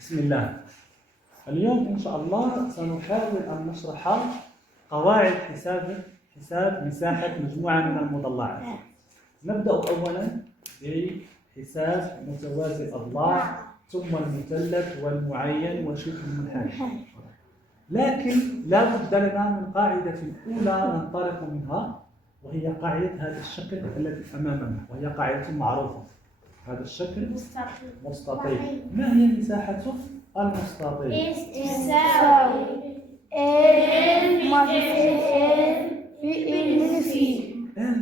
بسم الله. اليوم إن شاء الله سنحاول أن نشرح قواعد حساب مساحة مجموعة من المضلعات. نبدأ أولا بحساب متوازي الأضلاع ثم المثلث والمعين وشبه المنحنى. لكن لا بد لنا من قاعدة أولى ننطلق منها، وهي قاعدة هذا الشكل الذي أمامنا، وهي قاعدة معروفة. هذا الشكل مستطيل. ما هي مساحة المستطيل؟ تساوي L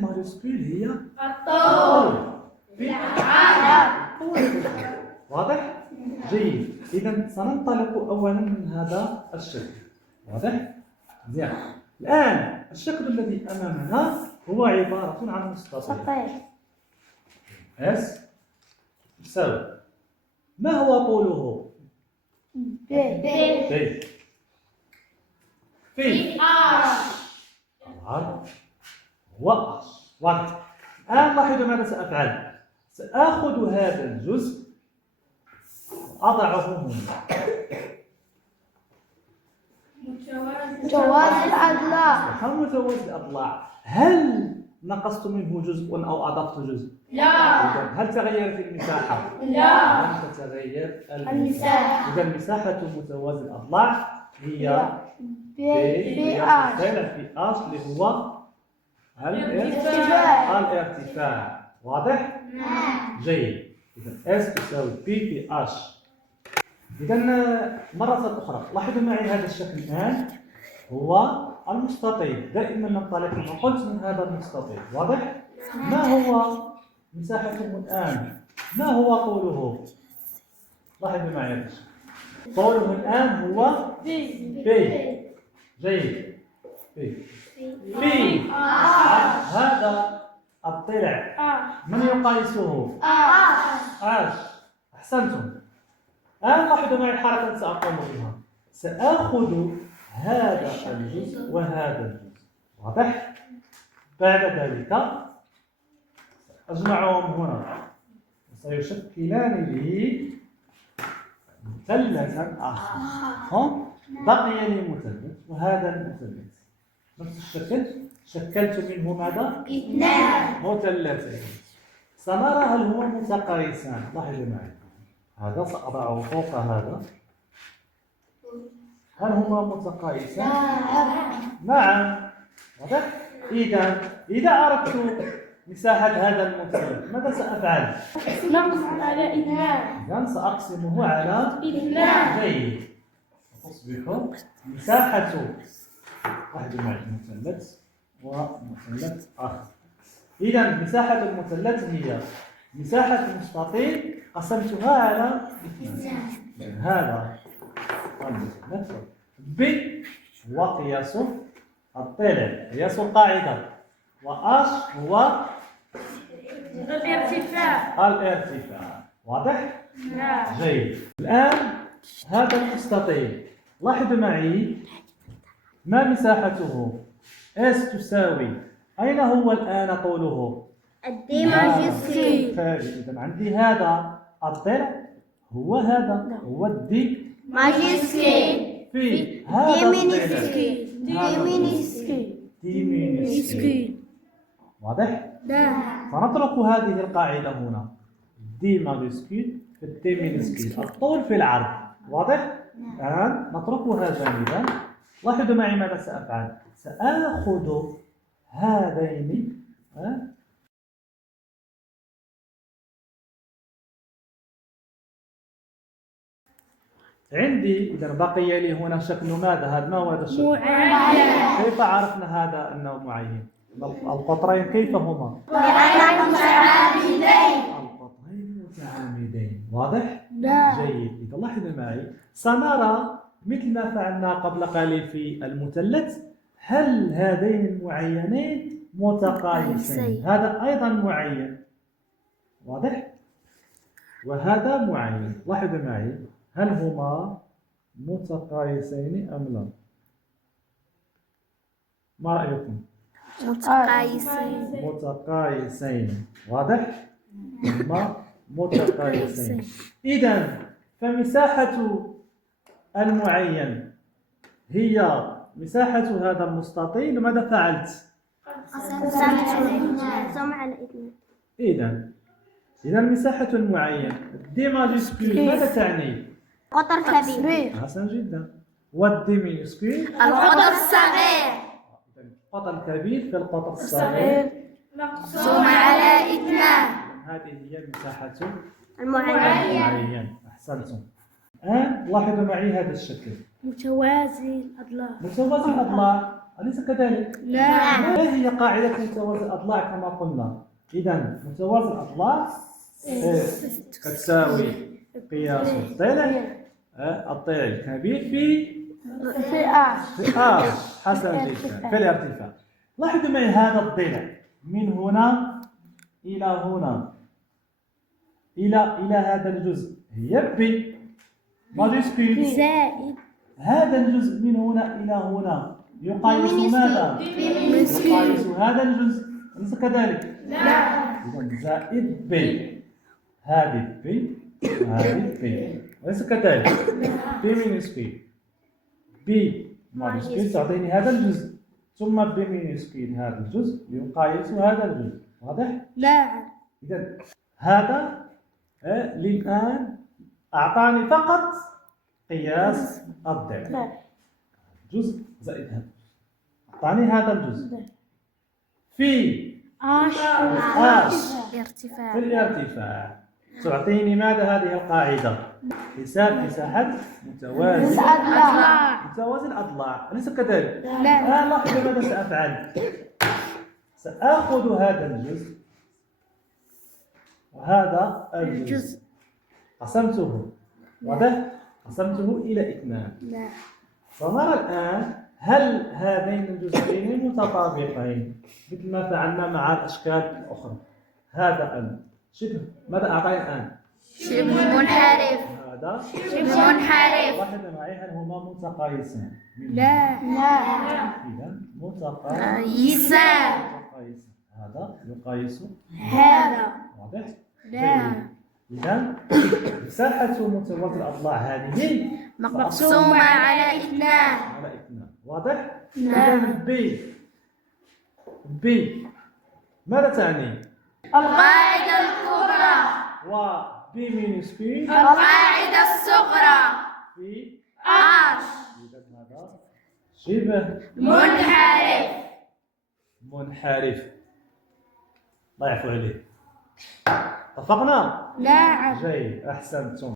ماينسكول هي الطول في العدد. واضح؟ جيد. إذا سننطلق أولا من هذا الشكل. واضح؟ زين. الآن الشكل الذي أمامنا هو عبارة عن مستطيل. S تساوي ما هو طوله؟ B في H العرض هو H. واضح. الآن لاحظوا ماذا سأفعل. سآخذ هذا الجزء وأضعه هنا. متوازي الأضلاع. هل متوازي الأضلاع؟ هل نقصت منه جزء أو أضفت جزء؟ لا. إذن هل تغيرت المساحة؟ لا. لم تتغير المساحة. إذا مساحة متوازي الأضلاع هي B H في H اللي هو الارتفاع. الارتفاع. واضح؟ نعم. جيد. إذا S تساوي P في H. إذا مرة أخرى لاحظوا معي هذا الشكل الآن هو المستطيل. دائما ننطلق كما قلت من هذا المستطيل. واضح؟ ما هو مساحته الآن؟ ما هو طوله؟ لاحظوا معي هذا الشكل. طوله الآن هو B. جيد. B هذا الضلع من يقايسه؟ H. أحسنتم. الآن لاحظوا معي الحركة التي سأقوم بها. سآخذ هذا الجزء وهذا الجزء. واضح؟ بعد ذلك أجمعهم هنا وسيشكلان لي مثلثا آخر. بقي لي مثلث وهذا المثلث نفس الشكل. شكلت منه ماذا؟ اثنان مثلثين. سنرى هل هما متقايسان. لاحظوا معي هذا سأضعه فوق هذا. هل هما متقايسان؟ نعم. واضح؟ إذا أردت مساحة هذا المثلث ماذا سأفعل؟ نقص على اثنان. إذا سأقسمه على اثنان. جيد. تصبح مساحة واحد معي مثلث ومثلث آخر. إذا مساحة المثلث هي مساحة المستطيل قسمتها على اثنان. هذا المثلث ب هو قياس الضلع، قياس القاعدة، وأش هو الارتفاع. واضح؟ نعم. جيد. الآن هذا المستطيل لاحظوا معي ما مساحته؟ S تساوي أين هو الآن طوله؟ الدي ماجستي. إذا عندي هذا الضلع هو هذا هو الدي ماجستي. في هذا ديمينسكي. ديمينسكي. واضح؟ نعم. سنترك هذه القاعدة هنا دي ماجسكيل في الدي مينسكيل الطول في العرض. واضح؟ الآن نتركها جانبا. لاحظوا معي ماذا سأفعل. سآخذ هذين عندي. إذا بقي لي هنا شكل ماذا؟ هذا ما هو هذا الشكل؟ معين. كيف عرفنا هذا أنه معين؟ القطرين كيف هما؟ لأنهم متعامدين. القطرين متعامدين. واضح؟ نعم. جيد. إذا لاحظوا معي سنرى مثل ما فعلنا قبل قليل في المثلث هل هذين المعينين متقايسين. هذا أيضا معين. واضح؟ وهذا معين. لاحظوا معي هل هما متقايسين أم لا؟ ما رأيكم؟ متقايسين. واضح؟ هما متقايسين. إذا فمساحة المعين هي مساحة هذا المستطيل. ماذا فعلت؟ قسم على اثنين. إذا مساحة المعين دي ماجيسكول ماذا تعني؟ قطر كبير. حسن جدا. والدي مينيسكول القطر الصغير القطر الكبير في القطر الصغير مقسوم على اثنان. هذه هي مساحة المعين المعين. أحسنتم. الآن لاحظوا معي هذا الشكل متوازي الأضلاع. متوازي الأضلاع، أليس كذلك؟ نعم. ما هي قاعدة متوازي الأضلاع كما قلنا؟ إذا متوازي الأضلاع تساوي قياس الضلع الضلع الكبير في حسن جدا في الارتفاع. لاحظوا معي هذا الضلع من هنا إلى هنا إلى هذا الجزء هي بي ماجيسكول. زائد هذا الجزء من هنا إلى هنا يقايس ماذا؟ يقايس هذا الجزء، أليس كذلك؟ نعم. إذا زائد بي، هذه بي وهذه بي، أليس كذلك؟ بي مينيسكول بي ماجيسكول تعطيني هذا الجزء، ثم بي مينيسكول هذا الجزء يقايس هذا الجزء، واضح؟ نعم. إذا هذا الآن أعطاني فقط قياس الضلع جزء زائد هذا، أعطاني هذا الجزء في ارتفاع. في الارتفاع. تعطيني ماذا هذه القاعدة؟ حساب مساحة متوازي الأضلاع، أليس كذلك؟ لاحظوا ماذا سأفعل. سآخذ هذا الجزء وهذا الجزء قسمته، واضح؟ قسمته إلى اثنان. فنرى الآن هل هذين الجزئين متطابقين مثل ما فعلنا مع الأشكال الأخرى. هذا شبه ماذا أعطاني الآن؟ شبه منحرف. هذا شبه منحرف. لاحظ معي هل هما متقايسان؟ لا. إذا متقايسان. هذا يقايس هذا. واضح؟ لا. إذا مساحة متوازي الأضلاع هذه مقسومة على اثنان. واضح؟ نعم. إذا بي ماذا تعني؟ القاعدة الكبرى و بي مينيسكول القاعدة الصغرى في آش. إذا هذا شبه منحرف. الله يعفو عليه. اتفقنا؟ نعم. جيد، أحسنتم.